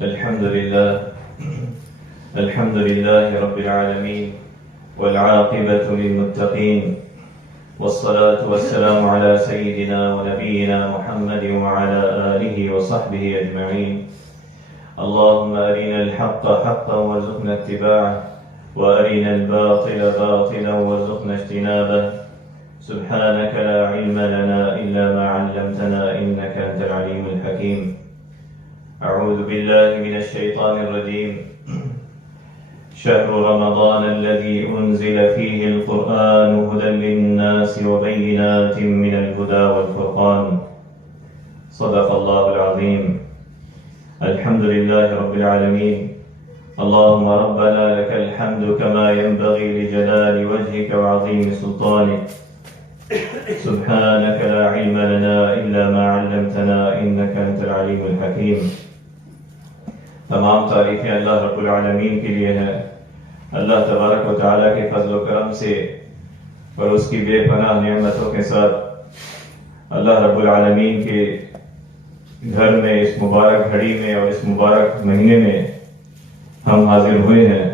الحمد لله رب العالمين والعاقبة للمتقين والصلاة والسلام على سيدنا ونبينا محمد وعلى آله وصحبه أجمعين. اللهم أرنا الحق حقا وارزقنا اتباعه وأرنا الباطل باطلا وارزقنا اجتنابه. سبحانك لا علم لنا إلا ما علمتنا إنك أنت العليم الحكيم. أعوذ بالله من الشيطان الرجيم. شهر رمضان الذي أنزل فيه القرآن هدى للناس وبينات من الهدى والفرقان. صدق الله العظيم. الحمد لله رب العالمين. اللهم ربنا لك الحمد كما ينبغي لجلال وجهك وعظيم سلطانك. سبحانك لا علم لنا إلا ما علمتنا إنك أنت العليم الحكيم. تمام تعریفیں اللہ رب العالمین کے لیے ہیں. اللہ تبارک و تعالیٰ کے فضل و کرم سے اور اس کی بے پناہ نعمتوں کے ساتھ اللہ رب العالمین کے گھر میں اس مبارک گھڑی میں اور اس مبارک مہینے میں ہم حاضر ہوئے ہیں.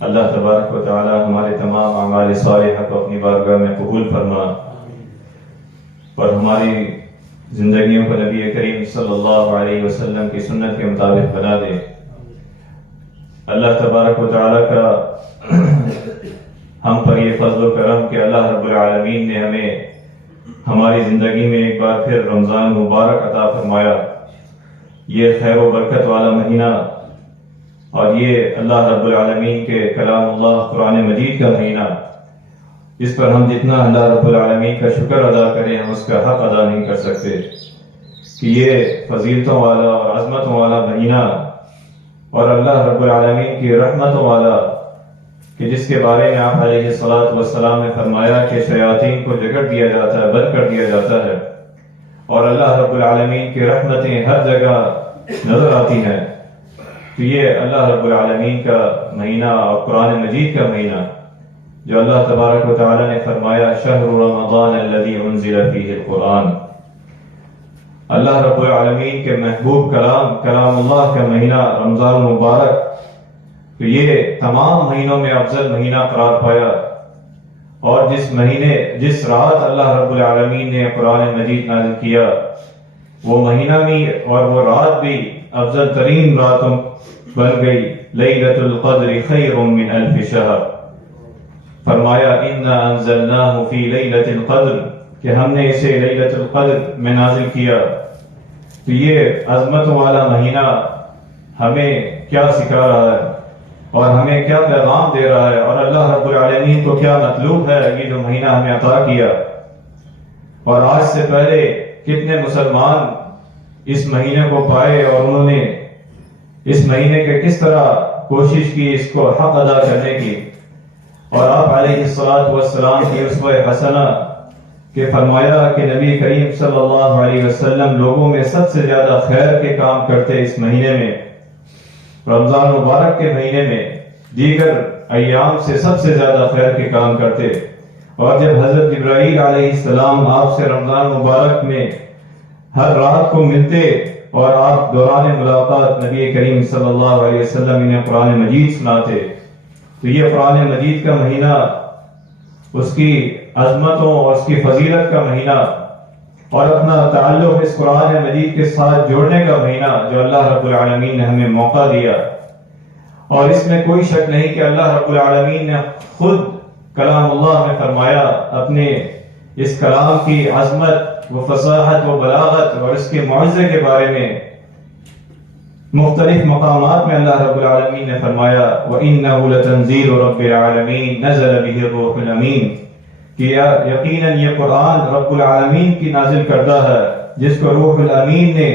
اللہ تبارک و تعالیٰ ہمارے تمام اعمال صالحہ کو اپنی بارگاہ میں قبول فرما اور ہماری زندگیوں کو نبی کریم صلی اللہ علیہ وسلم کی سنت کے مطابق بنا دے. اللہ تبارک و تعالیٰ کا ہم پر یہ فضل و کرم کہ اللہ رب العالمین نے ہمیں ہماری زندگی میں ایک بار پھر رمضان مبارک عطا فرمایا. یہ خیر و برکت والا مہینہ اور یہ اللہ رب العالمین کے کلام اللہ قرآن مجید کا مہینہ، اس پر ہم جتنا اللہ رب العالمین کا شکر ادا کریں ہم اس کا حق ادا نہیں کر سکتے کہ یہ فضیلتوں والا اور عظمتوں والا مہینہ اور اللہ رب العالمین کی رحمتوں والا کہ جس کے بارے میں آپ علیہ الصلوۃ والسلام نے فرمایا کہ شیاطین کو جگڑ دیا جاتا ہے، بند کر دیا جاتا ہے اور اللہ رب العالمین کی رحمتیں ہر جگہ نظر آتی ہیں. تو یہ اللہ رب العالمین کا مہینہ اور قرآن مجید کا مہینہ جو اللہ تبارک و تعالی نے فرمایا شہر رمضان الذی انزل فیہ القرآن، اللہ رب العالمین کے محبوب کلام اللہ کا مہینہ رمضان مبارک، تو یہ تمام مہینوں میں افضل مہینہ قرار پایا. اور جس رات اللہ رب العالمین نے قرآن مجید نازل کیا وہ مہینہ بھی اور وہ رات بھی افضل ترین راتوں بن گئی. لیلۃ القدر خیر من الف شہر. فرمایا انا انزلناہ فی لیلۃ القدر کہ ہم نے اسے لیلۃ القدر میں نازل کیا. تو یہ عظمت والا مہینہ ہمیں کیا سکھا رہا ہے اور ہمیں کیا پیغام دے رہا ہے اور اللہ رب العالمین کو کیا مطلوب ہے یہ جو مہینہ ہمیں عطا کیا. اور آج سے پہلے کتنے مسلمان اس مہینے کو پائے اور انہوں نے اس مہینے کے کس طرح کوشش کی اس کو حق ادا کرنے کی. اور آپ علیہ الصلوۃ والسلام کی اسوہ حسنہ کہ فرمایا کہ نبی کریم صلی اللہ علیہ وسلم لوگوں میں سب سے زیادہ خیر کے کام کرتے اس مہینے میں، رمضان مبارک کے مہینے میں دیگر ایام سے سب سے زیادہ خیر کے کام کرتے. اور جب حضرت جبرائیل علیہ السلام آپ سے رمضان مبارک میں ہر رات کو ملتے اور آپ دوران ملاقات نبی کریم صلی اللہ علیہ وسلم انہیں قرآن مجید سناتے. تو یہ قرآن مجید کا مہینہ اس کی عظمتوں اور اس کی فضیلت کا مہینہ اور اپنا تعلق اس قرآن مجید کے ساتھ جوڑنے کا مہینہ جو اللہ رب العالمین نے ہمیں موقع دیا. اور اس میں کوئی شک نہیں کہ اللہ رب العالمین نے خود کلام اللہ میں فرمایا اپنے اس کلام کی عظمت و فصاحت و بلاغت اور اس کے معجزے کے بارے میں مختلف مقامات میں اللہ رب العالمین نے فرمایا وَإِنَّهُ لَتَنزِيلُ رَبِّ الْعَالَمِينَ نَزَلَ بِهِ الرُّوحُ الْأَمِينُ کہ یقیناً یہ قرآن رب العالمین کی نازل کردہ ہے جس کو روح الامین نے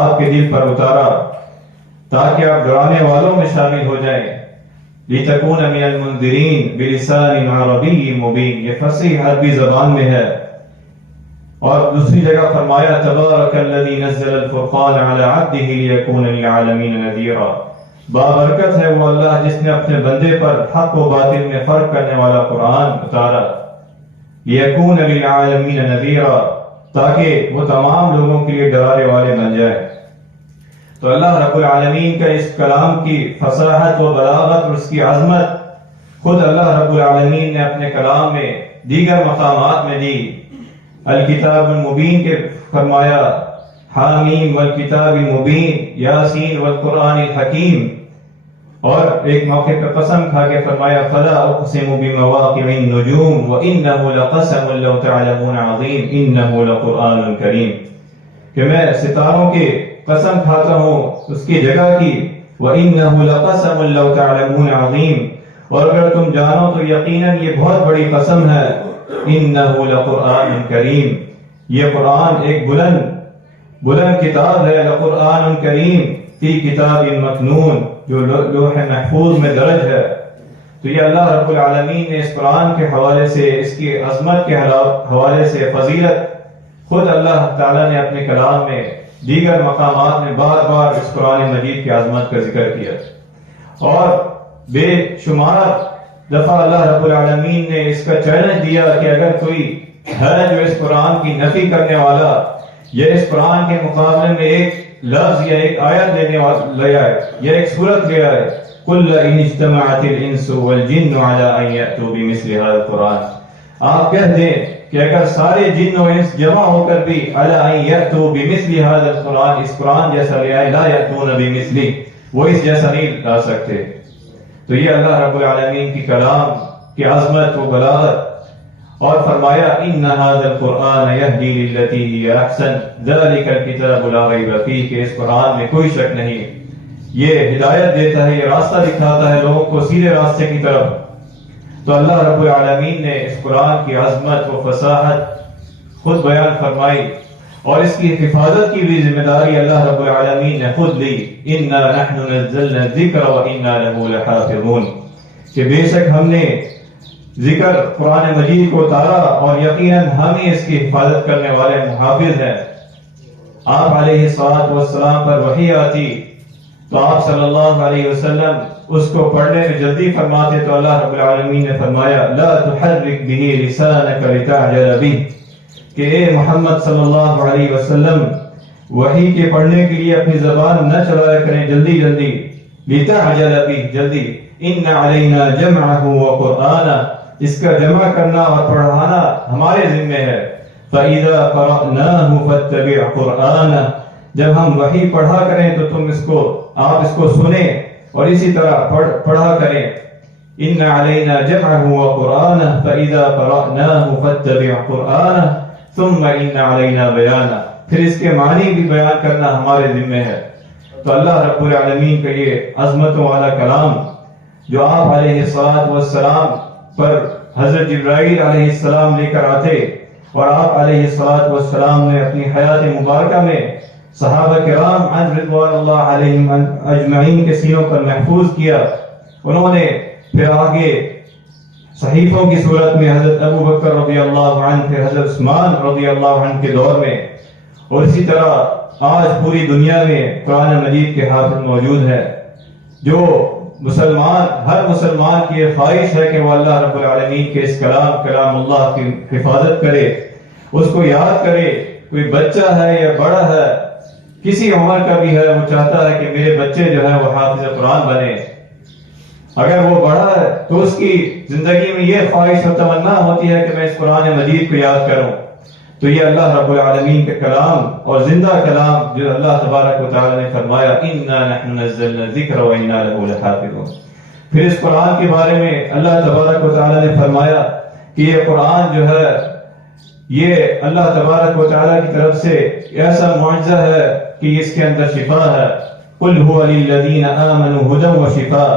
آپ کے دل پر اتارا تاکہ آپ ڈرانے والوں میں شامل ہو جائیں. لِتَكُونَ مِنَ الْمُنذِرِينَ بِلِسَانٍ عَرَبِيٍّ مُبِينٍ یہ فصیح عربی زبان میں ہے. اور دوسری جگہ فرمایا تبارک الذی نزل الفرقان علی عبدہ لیکون للعالمین نذیرا. بابرکت ہے وہ اللہ جس نے اپنے بندے پر حق و باطل میں فرق کرنے والا قرآن اتارا. لیکون للعالمین نذیرا تاکہ وہ تمام لوگوں کے لیے ڈرانے والے بن جائے. تو اللہ رب العالمین کا اس کلام کی فصاحت و بلاغت اور اس کی عظمت خود اللہ رب العالمین نے اپنے کلام میں دیگر مقامات میں دی. الکتاب المبین کے فرمایا حامیم والکتاب المبین یاسین والقرآن الحکیم. اور ایک موقع پر قسم کھا کے فرمایا فلا اقسم بمواقع النجوم وانه لقسم لو تعلمون عظیم انه لقرآن کریم. کہ میں ستاروں کے قسم کھاتا ہوں اس کی جگہ کی وانه لقسم لو تعلمون عظیم، اور اگر تم جانو تو یقیناً یہ بہت بڑی قسم ہے. انه لقرآن کریم، یہ قرآن ایک بلند کتاب ہے. لقرآن کریم فی کتاب مکنون، جو لوح محفوظ میں درج ہے. تو یہ اللہ رب العالمین نے اس قرآن کے حوالے سے، اس کی عظمت کے حوالے سے فضیلت خود اللہ تعالیٰ نے اپنے کلام میں دیگر مقامات میں بار بار اس قرآن مجید کی عظمت کا ذکر کیا. اور بے شمار دفعہ اللہ رب العالمین نے اس کا چیلنج دیا کہ اگر کوئی ہے جو اس قرآن کی نفی کرنے والا یا اس قرآن کے مقابلے میں ایک لفظ یا ایک آیت لے آئے یا ایک صورت لے آئے، قُلْ إِنِ اجْتَمَعَتِ الْإِنسُ وَالْجِنُّ عَلَىٰ أَن يَأْتُوا بِمِثْلِ هَٰذَا الْقُرْآنِ، آپ کہہ دیں کہ اگر سارے جن و انس جمع ہو کر بھی عَلَىٰ أَن يَأْتُوا بِمِثْلِ هَٰذَا الْقُرْآنِ، اس قرآن جیسا لے آئے، لَا يَأْتُونَ بِمِثْلِهِ، وہ اس جیسا نہیں لا سکتے. تو یہ اللہ رب العالمین کی کلام کی عظمت و بلاغت. اور فرمایا ان هذا القرآن يهدي للتي هي احسن ذلك الكتاب لا ريب فيه، کہ اس قرآن میں کوئی شک نہیں، یہ ہدایت دیتا ہے، یہ راستہ دکھاتا ہے لوگوں کو سیدھے راستے کی طرف. تو اللہ رب العالمین نے اس قرآن کی عظمت و فصاحت خود بیان فرمائی، اور اس کی حفاظت کی بھی ذمہ داری اللہ رب العالمین نے خود لی. انا نحن نزلنا الذکر وانا له لحافظون، کہ بے شک ہم نے ذکر قرآن مجید کو اتارا اور یقیناً ہم ہی اس کی حفاظت کرنے والے محافظ ہیں. آپ علیہ الصلوۃ والسلام پر وحی آتی تو آپ صلی اللہ علیہ وسلم اس کو پڑھنے میں جلدی فرماتے، تو اللہ رب العالمین نے فرمایا لا تحرک به لسانك لتعجل به، کہ اے محمد صلی اللہ علیہ وسلم وحی کے پڑھنے کے لیے اپنی زبان نہ چلایا کریں جلدی لتعجل به، جلدی. ان علینا جمعه وقرآنہ، اس کا جمع کرنا اور پڑھانا ہمارے ذمہ ہے. فَإِذَا قَرَأْنَاهُ فَاتَّبِعْ قُرْآنَهُ، جب ہم وحی پڑھا کریں تو آپ اس کو سنیں اور اسی طرح پڑھا کریں. إِنَّ عَلَيْنَا جَمْعَهُ وَقُرْآنَهُ فَإِذَا قَرَأْنَاهُ فَاتَّبِعْ قُرْآنَهُ ثُمَّ إِنَّ عَلَيْنَا بَيَانَهُ، پھر اس کے معنی بھی بیان کرنا ہمارے ذمہ ہے. تو اللہ رب العالمین کا یہ عظمتوں والا کلام جو آپ علیہ الصلوۃ والسلام پر حضرت جبرائیل علیہ السلام لے کر آتے، اور آپ علیہ الصلوۃ والسلام نے اپنی حیات مبارکہ میں صحابہ کرام رضوان اللہ علیہم اجمعین کے سینوں پر محفوظ کیا. انہوں نے پھر آگے صحیفوں کی صورت میں حضرت ابو بکر رضی اللہ عنہ، پھر حضرت عثمان رضی اللہ عنہ کے دور میں، اور اسی طرح آج پوری دنیا میں قرآن مجید کے حافظ موجود ہے. جو ہر مسلمان کی خواہش ہے کہ وہ اللہ رب العالمین کے اس کلام اللہ کی حفاظت کرے، اس کو یاد کرے. کوئی بچہ ہے یا بڑا ہے، کسی عمر کا بھی ہے، وہ چاہتا ہے کہ میرے بچے جو ہے وہ حافظ قرآن بنے. اگر وہ بڑا ہے تو اس کی زندگی میں یہ خواہش و تمنا ہوتی ہے کہ میں اس قرآن مجید کو یاد کروں. تو یہ اللہ رب العالمین کے کلام اور زندہ کلام جو اللہ تبارک و تعالی نے فرمایا انا نحن نزلنا الذکر وانا له لحافظون. پھر اس قرآن کے بارے میں اللہ تبارک و تعالی نے فرمایا کہ یہ قرآن جو ہے یہ اللہ تبارک و تعالی کی طرف سے ایسا معجزہ ہے کہ اس کے اندر شفا ہے. قل هو للذین آمنوا هدى وشفاء،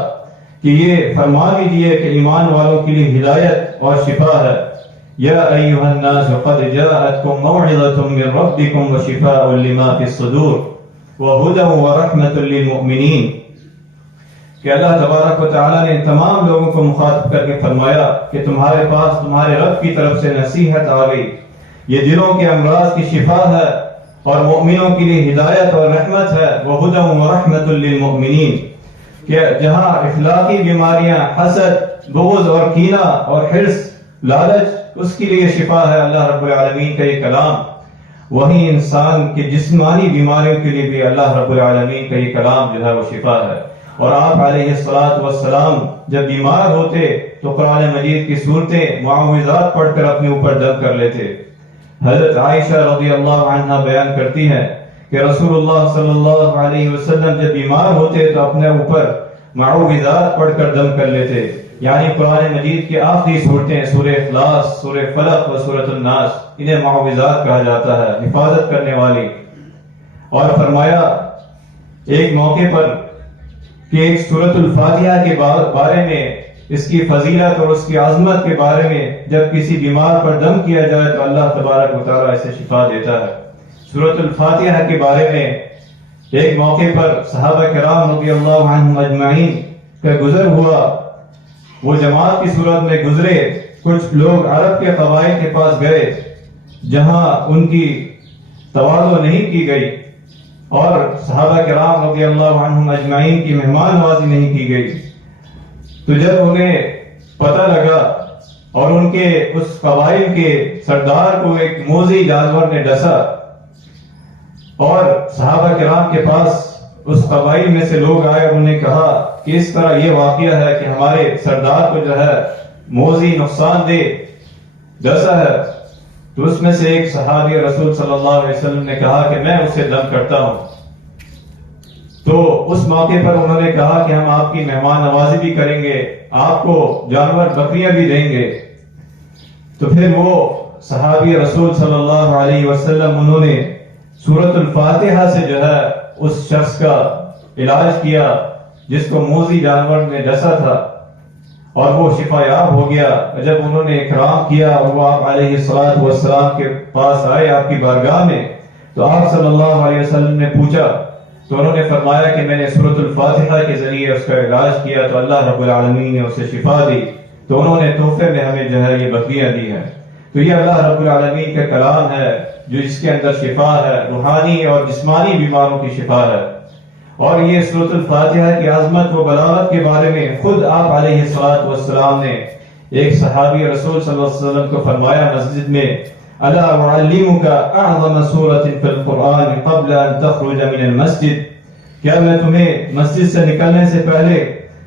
کہ یہ فرما دیجئے کہ ایمان والوں کے لیے ہدایت اور شفا ہے. یا ایھا الناس قد جاءتکم موعظة من ربکم وشفاء لما فی الصدور وہدى ورحمة للمؤمنین، کہ اللہ تبارک و تعالیٰ نے تمام لوگوں کو مخاطب کر کے فرمایا کہ تمہارے پاس تمہارے رب کی طرف سے نصیحت آ گئی، یہ دلوں کے امراض کی شفا ہے اور مؤمنوں کے لیے ہدایت اور رحمت ہے. وہدى ورحمة للمؤمنین، کہ جہاں اخلاقی بیماریاں، حسد، بغض اور کینہ اور حرص، لالچ، اس کے لیے شفا ہے اللہ رب العالمین کا یہ کلام. وہیں انسان کے جسمانی بیماریوں کے لیے بھی اللہ رب العالمین کا یہ کلام جو ہے وہ شفا ہے۔ اور آپ علیہ السلام جب بیمار ہوتے تو قرآن مجید کی صورتیں معوذات پڑھ کر اپنے اوپر دم کر لیتے۔ حضرت عائشہ رضی اللہ عنہا بیان کرتی ہیں کہ رسول اللہ صلی اللہ علیہ وسلم جب بیمار ہوتے تو اپنے اوپر معوذات پڑھ کر دم کر لیتے، یعنی قرآن مجید کی آخری صورتیں سورہ اخلاص، سورہ فلق و سورۃ الناس، انہیں معوذات کہا جاتا ہے، حفاظت کرنے والی۔ اور فرمایا ایک موقع پر کہ ایک سورۃ الفاتحہ کے بارے میں، اس کی فضیلت اور اس کی عظمت کے بارے میں جب کسی بیمار پر دم کیا جائے تو اللہ تبارک و تعالیٰ اسے شفا دیتا ہے۔ سورۃ الفاتحہ کے بارے میں ایک موقع پر صحابہ کرام رضی اللہ عنہم اجمعین کا گزر ہوا، وہ جماعت کی صورت میں گزرے، کچھ لوگ عرب کے قبائل کے پاس گئے جہاں ان کی تواضع نہیں کی گئی اور صحابہ کرام رضی اللہ عنہم اجمعین کی مہمان نوازی نہیں کی گئی، تو جب انہیں پتہ لگا اور ان کے اس قبائل کے سردار کو ایک موذی جانور نے ڈسا، اور صحابہ کرام کے پاس اس قبائل میں سے لوگ آئے، انہوں نے کہا کہ اس طرح یہ واقعہ ہے کہ ہمارے سردار کو جو ہے موذی نقصان دہ ڈسا ہے، تو اس میں سے ایک صحابی رسول صلی اللہ علیہ وسلم نے کہا کہ میں اسے دم کرتا ہوں۔ تو اس موقع پر انہوں نے کہا کہ ہم آپ کی مہمان نوازی بھی کریں گے، آپ کو جانور بکریاں بھی دیں گے۔ تو پھر وہ صحابی رسول صلی اللہ علیہ وسلم انہوں نے سورۃ الفاتحہ سے جو ہے اس شخص کا علاج کیا جس کو موذی جانور نے ڈسا تھا، اور وہ شفا یاب ہو گیا۔ جب انہوں نے اکرام کیا اور وہ آپ علیہ السلام کے پاس آئے آپ کی بارگاہ میں، تو آپ صلی اللہ علیہ وسلم نے پوچھا، تو انہوں نے فرمایا کہ میں نے سورۃ الفاتحہ کے ذریعے اس کا علاج کیا تو اللہ رب العالمین نے اسے شفا دی، تو انہوں نے تحفے میں ہمیں جو ہے یہ بکریاں دی ہیں۔ تو یہ اللہ رب العالمین کا کلام ہے جو جس کے اندر شفا ہے، روحانی اور جسمانی بیماروں کی شفا ہے۔ اور یہ سورۃ الفاتحہ کی عظمت و بلاغت کے بارے میں خود آپ علیہ السلام نے ایک صحابی رسول صلی اللہ علیہ وسلم کو فرمایا مسجد میں، الا اعلمک اعظم سورۃ فی القرآن قبل ان تخرج من المسجد، کیا میں تمہیں مسجد سے نکلنے سے پہلے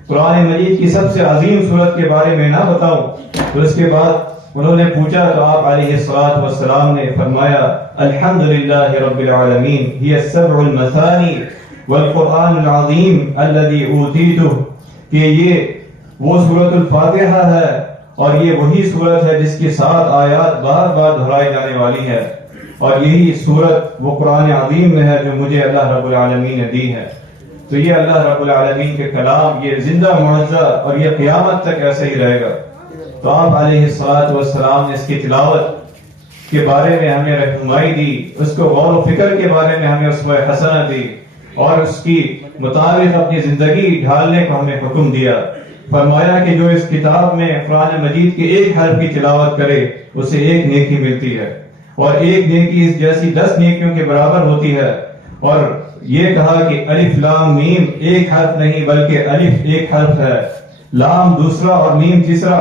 قرآن مجید کی سب سے عظیم سورت کے بارے میں نہ بتاؤں؟ تو اس کے بعد انہوں نے پوچھا تو آپ علیہ السلام نے فرمایا، الحمدللہ رب العالمین ہی السبع المثانی والقرآن العظیم الذي اوتیتہ، کہ یہ وہ سورۃ الفاتحہ ہے اور یہ وہی سورت ہے جس کی 7 آیات بار بار دہرائی جانے والی ہے، اور یہی سورت وہ قرآن عظیم میں ہے جو مجھے اللہ رب العالمین نے دی ہے۔ تو یہ اللہ رب العالمین کے کلام یہ زندہ معجزہ اور یہ قیامت تک ایسے ہی رہے گا۔ تو آپ علیہ السلام نے اس کی تلاوت کے بارے میں ہمیں رہنمائی دی، اس کو غور و فکر کے بارے میں ہمیں اسوہ حسنہ دی، اور اس کی مطابق اپنی زندگی ڈھالنے کو ہمیں حکم دیا۔ فرمایا کہ جو اس کتاب میں قرآن مجید کے ایک حرف کی تلاوت کرے اسے 1 نیکی ملتی ہے، اور 1 نیکی اس جیسی 10 نیکیوں کے برابر ہوتی ہے۔ اور یہ کہا کہ الف لام میم ایک حرف نہیں بلکہ الف ایک حرف ہے، لام دوسرا اور میم تیسرا،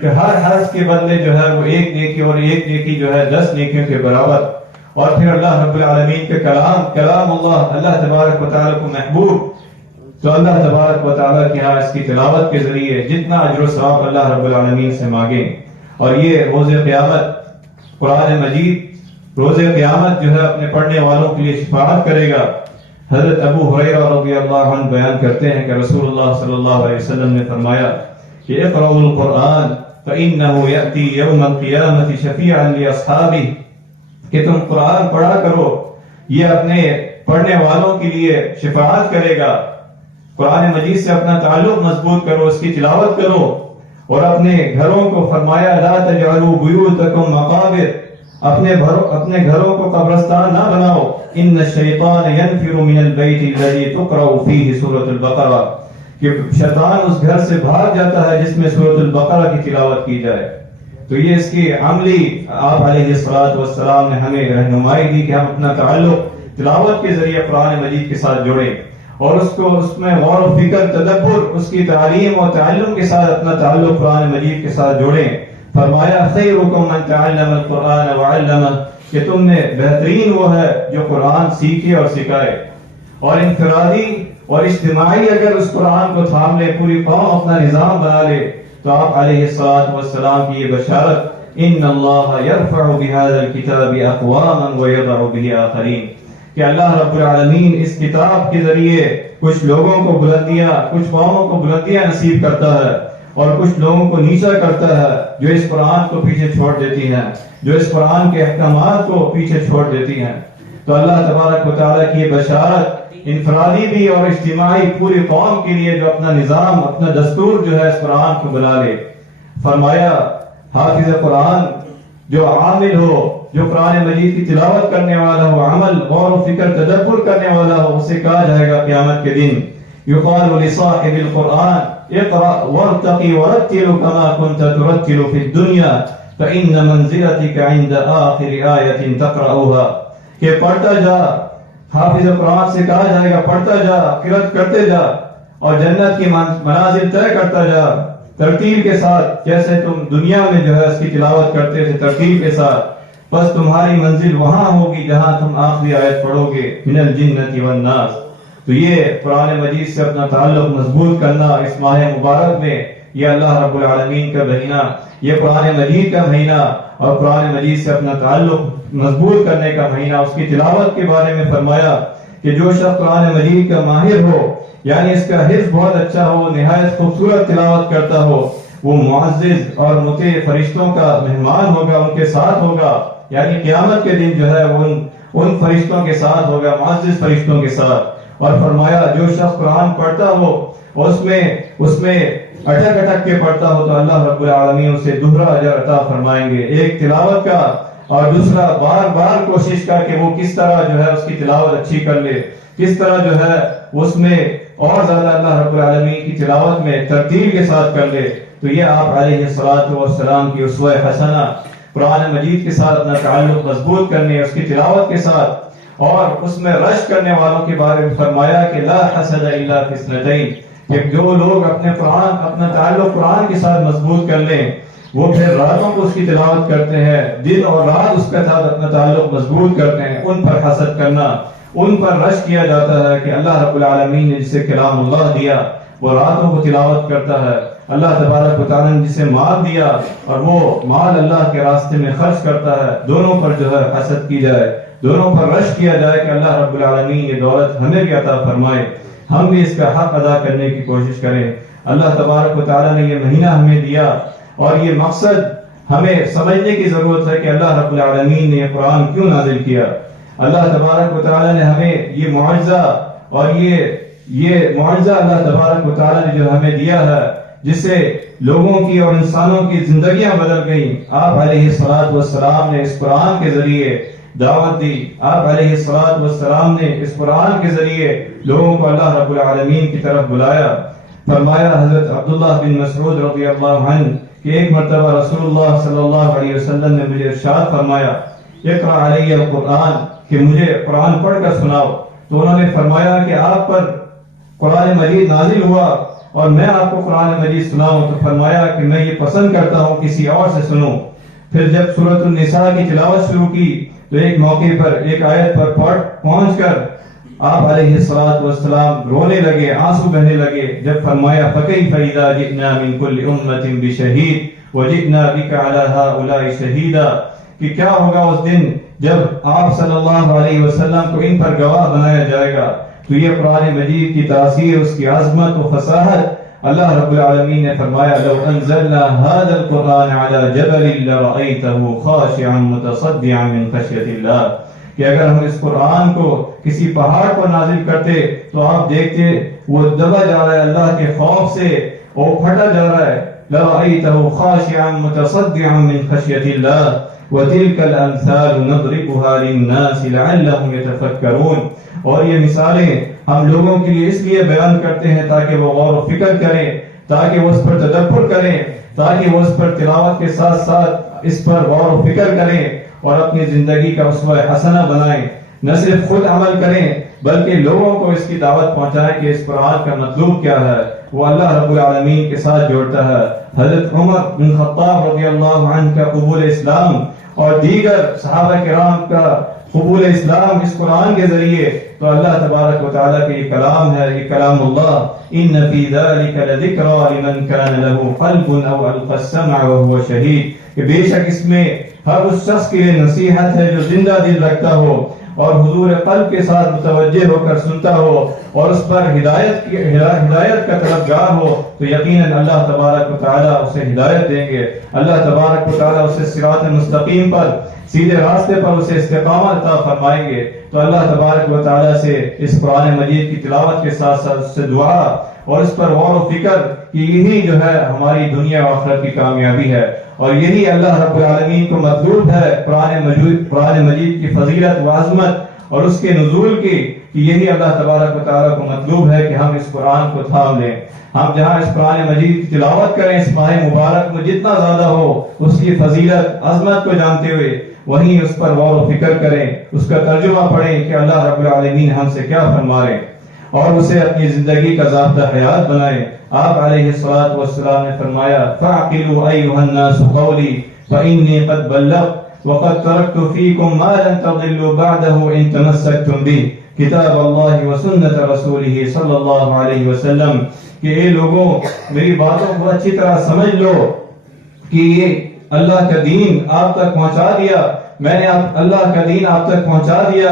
کہ ہر حرف کے بدلے جو ہے وہ 1 نیکی، اور 1 نیکی جو ہے 10 نیکیوں کے برابر۔ اور پھر اللہ رب العالمین کے کلام اللہ تبارک و تعالیٰ کو محبوب، تو اللہ تبارک و تعالیٰ کے ہاں اس کی تلاوت کے ذریعے جتنا اجر و ثواب اللہ رب العالمین سے مانگیں، اور یہ روز قیامت قرآن مجید روز قیامت جو ہے اپنے پڑھنے والوں کے لیے شفاعت کرے گا۔ حضرت ابو ہریرہ رضی اللہ عنہ بیان کرتے ہیں کہ رسول اللہ صلی اللہ علیہ وسلم نے فرمایا کہ اقرأوا القرآن فإنه يأتي يوم القيامة شفيعا لأصحابه، کہ تم قرآن پڑھا کرو، یہ اپنے پڑھنے والوں کے لیے شفاعت کرے گا۔ قرآن مجید سے اپنا تعلق مضبوط کرو، اس کی تلاوت کرو، اور اپنے گھروں کو فرمایا لا تجعلوا بیوتکم مقابر، اپنے گھروں کو قبرستان نہ بناؤ، ان الشیطان ینفر من البیت الذی تقرأ فیہ سورۃ البقرہ، کہ شیطان اس گھر سے بھاگ جاتا ہے جس میں سورۃ البقرہ کی تلاوت کی جائے۔ تو یہ اس کی عملی آپ علیہ السلام نے ہمیں رہنمائی دی کہ ہم اپنا تعلق تلاوت کے ذریعے قرآن مجید کے ساتھ جوڑیں، اور اس میں غور و فکر، تدبر، اس کی تعلیم اور تعلم کے ساتھ اپنا تعلق قرآن مجید کے ساتھ جوڑیں۔ فرمایا خیرکم من تعلم القرآن وعلمہ، کہ تم نے بہترین وہ ہے جو قرآن سیکھے اور سکھائے. اور انفرادی اور اجتماعی اگر اس قرآن کو تھام لے، پوری قوم اپنا نظام بنا لے، تو آپ علیہ الصلوۃ والسلام کی یہ بشارت ان اللہ یرفع بهذا الكتاب اقواما ويضع به آخرین، کہ اللہ رب العالمین اس کتاب کے ذریعے کچھ لوگوں کو بلندیاں، کچھ قوموں کو بلندیاں نصیب کرتا ہے اور کچھ لوگوں کو نیچا کرتا ہے جو اس قرآن کو پیچھے چھوڑ دیتی ہیں، جو اس قرآن کے احکامات کو پیچھے چھوڑ دیتی ہیں. تو اللہ تبارک و تعالیٰ کی یہ بشارت انفرادی بھی اور اجتماعی پوری قوم کے لیے جو اپنا نظام، اپنا دستور جو ہے اس قرآن کو بنا لے. فرمایا حافظ قرآن جو عامل ہو، جو قرآن مجید کی تلاوت کرنے والا ہو، عمل، غور و فکر، تدبر کرنے والا ہو، اسے کہا جائے گا قیامت کے دن یقال لصاحب القرآن اقرأ وارتقی ورتل كما كنت ترتل في الدنيا فإن منزلتك عند آخر آية تقرأها، کہ پڑھتا جا. حافظ قرآن سے کہا جائے گا پڑھتا جا، قرأت کرتے جا اور جنت کی منازل طے کرتا جا ترتیل کے ساتھ، جیسے تم دنیا میں جو ہے اس کی تلاوت کرتے تھے ترتیل کے ساتھ. بس تمہاری منزل وہاں ہوگی جہاں تم آخری آیت پڑھو گے من الجنۃ والناس. تو یہ قرآن مجید سے اپنا تعلق مضبوط کرنا اس ماہ مبارک میں، یہ اللہ رب العالمین کا مہینہ، یہ قرآن مجید کا مہینہ اور قرآن مجید سے اپنا تعلق مضبوط کرنے کا مہینہ. اس کی تلاوت کے بارے میں فرمایا کہ جو شخص قرآن مجید کا ماہر ہو، یعنی اس کا حفظ بہت اچھا ہو، نہایت خوبصورت تلاوت کرتا ہو، وہ معزز اور مطیع فرشتوں کا مہمان ہوگا، ان کے ساتھ ہوگا. یعنی قیامت کے دن جو ہے وہ ان فرشتوں کے ساتھ ہوگا، معزز فرشتوں کے ساتھ. اور فرمایا جو شخص قرآن پڑھتا ہو اور اس میں اٹک اٹک کے پڑھتا ہو تو اللہ رب العالمین اسے دوہرا اجر عطا فرمائیں گے، ایک تلاوت کا اور دوسرا بار بار کوشش کر کے وہ کس طرح جو ہے اس کی تلاوت اچھی کر لے، کس طرح جو ہے اس میں اور زیادہ اللہ رب العالمین کی تلاوت میں ترتیل کے ساتھ کر لے. تو یہ آپ علیہ الصلوۃ والسلام کی اسوہ حسنہ، قرآن مجید کے ساتھ اپنا تعلق مضبوط کرنے، اس کی تلاوت کے ساتھ اور اس میں رشک کرنے والوں کے بارے میں فرمایا کہ لا حسد الا فی اثنتین، کہ جو لوگ اپنا تعلق قرآن کے ساتھ مضبوط کر لیں، وہ پھر راتوں کو اس کی تلاوت کرتے ہیں، دن اور رات اس کے ساتھ اپنا تعلق مضبوط کرتے ہیں. ان پر حسد کرنا، ان پر رشک کیا جاتا ہے کہ اللہ رب العالمین نے جسے کلام اللہ دیا وہ راتوں کو تلاوت کرتا ہے، اللہ تبارک و تعالیٰ نے جسے مال دیا اور وہ مال اللہ کے راستے میں خرچ کرتا ہے، دونوں پر جو ہے حسد کی جائے، دونوں پر رشک کیا جائے کہ اللہ رب العالمین یہ دولت ہمیں بھی عطا فرمائے، ہم بھی اس کا حق ادا کرنے کی کوشش کریں. اللہ تبارک و تعالیٰ نے یہ مہینہ ہمیں دیا اور یہ مقصد ہمیں سمجھنے کی ضرورت ہے کہ اللہ رب العالمین نے یہ قرآن کیوں نازل کیا. اللہ تبارک و تعالیٰ نے ہمیں یہ معجزہ اور یہ معجزہ اللہ تبارک و تعالیٰ نے جو ہمیں دیا ہے جس سے لوگوں کی اور انسانوں کی زندگیاں بدل گئیں. آپ علیہ الصلوۃ والسلام نے اس قرآن کے ذریعے دعوت دی، آپ علیہ الصلوۃ والسلام نے اس قرآن کے ذریعے لوگوں کو اللہ رب العالمین کی طرف بلایا. فرمایا حضرت عبداللہ بن مسعود رضی اللہ عنہ کہ ایک مرتبہ رسول اللہ صلی اللہ علیہ وسلم نے مجھے ارشاد فرمایا اقرأ علی القرآن، کہ مجھے قرآن پڑھ کر سناؤ. تو انہوں نے فرمایا کہ آپ پر قرآن مجید نازل ہوا اور میں آپ کو قرآن مجید سناؤں، تو فرمایا کہ میں یہ پسند کرتا ہوں کسی اور سے سنوں. پھر جب سورۃ النساء کی تلاوت شروع کی تو ایک موقع پر ایک آیت پر پہنچ کر آپ علیہ الصلوۃ والسلام رونے لگے، آنسو بہنے لگے. جب فرمایا فَكَيْفَ إِذَا جِئْنَا مِنْ كُلِّ أُمَّةٍ بِشَهِيدٍ وَجِئْنَا بِكَ عَلَى هَؤُلَاءِ شَهِيدًا، کہ کیا ہوگا اس دن جب آپ صلی اللہ علیہ وسلم کو ان پر گواہ بنایا جائے گا. تو یہ قرآن مجید کی تاثیر، اس کی عظمت و فصاحت، اللہ رب العالمین نے فرمایا لو انزلنا هذا القرآن على جبل لرأيته خاشعا متصدعا من خشية الله، کہ اگر ہم اس قرآن کو کسی پہاڑ پر نازل کرتے تو آپ دیکھتے وہ دبا جا رہا ہے اللہ کے خوف سے، وہ پھٹا جا رہا ہے. لرأيته خاشعا متصدعا من خشية الله وتلك الأمثال نضربها للناس لعلهم يتفكرون. اور یہ مثالیں ہم لوگوں کے لیے اس لیے بیان کرتے ہیں تاکہ وہ غور و فکر کریں، تاکہ وہ اس پر تدبر کریں، تاکہ وہ اس پر تلاوت کے ساتھ ساتھ اس پر غور و فکر کریں اور اپنی زندگی کا اسوہ حسنہ بنائیں. نہ صرف خود عمل کریں بلکہ لوگوں کو اس کی دعوت پہنچائیں کہ اس قرآن کا مطلوب کیا ہے، وہ اللہ رب العالمین کے ساتھ جوڑتا ہے. حضرت عمر بن خطاب رضی اللہ عنہ کا قبول اسلام اور دیگر صحابہ کرام کا قبول اسلام اس قرآن کے ذریعے، تو اللہ تبارک و تعالیٰ کا یہ کلام ہے، یہ کلام اللہ، ان فی ذلک لذکری لمن کان له قلب او القى السمع وهو شہید، کہ بے شک اس میں ہر اس شخص کے لیے نصیحت ہے جو زندہ دل رکھتا ہو اور حضور قلب کے ساتھ متوجہ ہو کر سنتا ہو اور اس پر ہدایت کا طلبگار ہو، تو یقیناً اللہ تبارک و تعالیٰ اسے ہدایت دیں گے، اللہ تبارک و تعالیٰ اسے صراط مستقیم پر، سیدھے راستے پر اسے استقامت عطا فرمائیں گے۔ تو اللہ تبارک و تعالیٰ سے اس قرآن مجید کی تلاوت کے ساتھ ساتھ اس سے دعا اور اس پر غور و فکر کہ یہی جو ہے ہماری دنیا و آخرت کی کامیابی ہے، اور یہی اللہ رب العالمین کو مطلوب ہے قرآن مجید کی فضیلت و عظمت اور اس کے نزول کی، کہ یہی اللہ تبارک و تعالیٰ کو مطلوب ہے کہ ہم اس قرآن کو تھام لیں، ہم جہاں اس قرآن مجید کی تلاوت کریں اس ماہ مبارک میں جتنا زیادہ ہو اس کی فضیلت عظمت کو جانتے ہوئے وہیں اس پر غور و فکر کریں، اس کا ترجمہ پڑھیں کہ اللہ رب العالمین ہم سے کیا فرما رہے اور اسے اپنی زندگی کا ضابطہ حیات بنائیں۔ آپ علیہ الصلوۃ والسلام نے فرمایا فَاعْقِلُوا أَيُّهَا النَّاسُ قَوْلِي فَإِنِّي قَدْ بَلَّغْتُ وَقَدْ تَرَكْتُ فِيكُمْ مَا لَن تَضِلُّوا بَعْدَهُ إِن تَمَسَّكْتُم بِهِ کتاب اللہ و سنت رسولہ صلی اللہ علیہ وسلم، کہ اے لوگوں میری باتوں کو اچھی طرح سمجھ لو کہ یہ اللہ کا دین آپ تک پہنچا دیا، میں نے اللہ کا دین آپ تک پہنچا دیا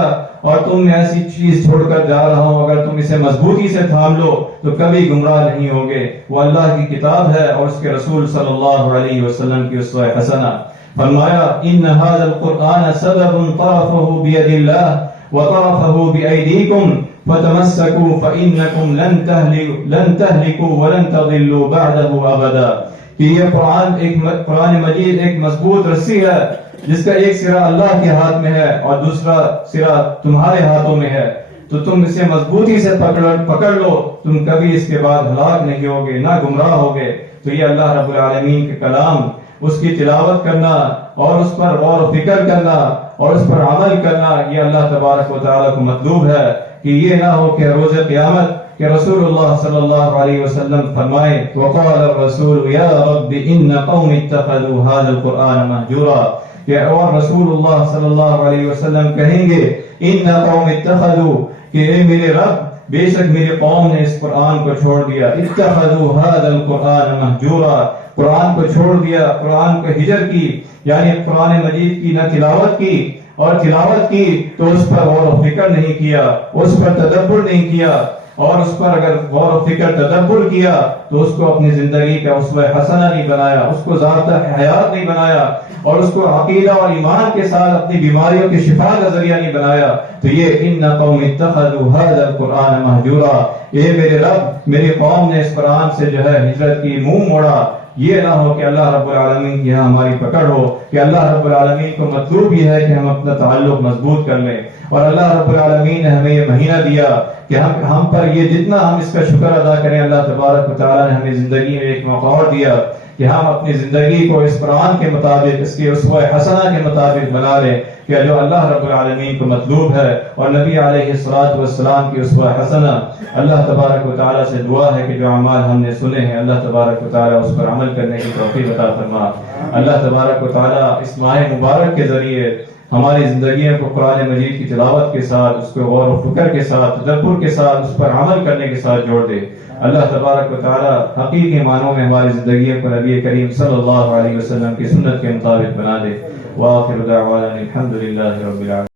اور تم میں ایسی چیز چھوڑ کر جا رہا ہوں، اگر تم اسے مضبوطی سے تھام لو تو کبھی گمراہ نہیں ہوگے۔ وہ اللہ کی کتاب ہے اور اس کے رسول صلی اللہ علیہ وسلم کی اسوہ حسنہ۔ فرمایا ان هذا القرآن سبب طرفه بيد الله وطرفه بأيديكم فتمسكوا فإنكم لن تهلكوا ولن تضلوا بعده أبدا، کہ یہ قرآن مجید ایک مضبوط رسی ہے جس کا ایک سرا اللہ کے ہاتھ میں ہے اور دوسرا سرا تمہارے ہاتھوں میں ہے، تو تم اسے مضبوطی سے پکڑ لو، تم کبھی اس کے بعد ہلاک نہیں ہوگے نہ گمراہ ہوگے۔ تو یہ اللہ رب العالمین کے کلام، اس کی تلاوت کرنا اور اس پر غور و فکر کرنا اور اس پر عمل کرنا، یہ اللہ تبارک و تعالیٰ کو مطلوب ہے، کہ یہ نہ ہو کہ روز قیامت کہ رسول اللہ صلی اللہ علیہ وسلم فرمائے وقال الرسول یا رب ان قوم اتخذوا هذا القرآن مہجورا، کہ اور رسول اللہ صلی اللہ علیہ وسلم کہیں گے ان قوم اتخذوا، کہ اے میرے رب بے شک میری قوم نے اس قرآن کو چھوڑ دیا، اتخذوا هذا القرآن مہجورا، قرآن کو چھوڑ دیا، قرآن کو ہجر کی، یعنی قرآن مجید کی نہ تلاوت کی، اور تلاوت کی تو اس پر غور و فکر نہیں کیا، اس پر تدبر نہیں کیا، اور اس پر اگر غور و فکر تدبر کیا تو اس کو اپنی زندگی کا اسوہ حسنہ نہیں بنایا، اس کو ضابطہ حیات نہیں بنایا، اور اس کو عقیدہ اور ایمان کے ساتھ اپنی بیماریوں کی شفا کا ذریعہ نہیں بنایا، تو یہ ان قوم اتخذوا هذا القرآن مہجورا، اے میرے رب میری قوم نے اس قرآن سے جو ہے ہجرت کی، منہ موڑا۔ یہ نہ ہو کہ اللہ رب العالمین کی یہاں ہماری پکڑ ہو، کہ اللہ رب العالمین کو مطلوب یہ ہے کہ ہم اپنا تعلق مضبوط کر لیں، اور اللہ رب العالمین نے ہمیں یہ مہینہ دیا کہ ہم پر یہ جتنا ہم اس کا شکر ادا کریں، اللہ تبارک و تعالیٰ نے ہمیں زندگی میں ایک موقع اور دیا کہ ہم اپنی زندگی کو اس قرآن کے مطابق، اس کے اسوہ حسنہ کے مطابق بنا لیں، کہ جو اللہ رب العالمین کو مطلوب ہے، اور نبی علیہ الصلوۃ والسلام کی اسوہ حسنہ۔ اللہ تبارک و تعالیٰ سے دعا ہے کہ جو اعمال ہم نے سنے ہیں اللہ تبارک و تعالیٰ اس پر عمل کرنے کی توفیق عطا فرما۔ اللہ تبارک و تعالیٰ اس ماہ مبارک کے ذریعے ہماری زندگیوں کو قرآن مجید کی تلاوت کے ساتھ، اس کو غور و فکر کے ساتھ، تدبر کے ساتھ، اس پر عمل کرنے کے ساتھ جوڑ دے۔ اللہ تبارک و تعالیٰ حقیقی معنوں میں ہماری زندگیوں کو نبی کریم صلی اللہ علیہ وسلم کی سنت کے مطابق بنا دے۔ وآخر دعوانا الحمد للہ رب العالمین۔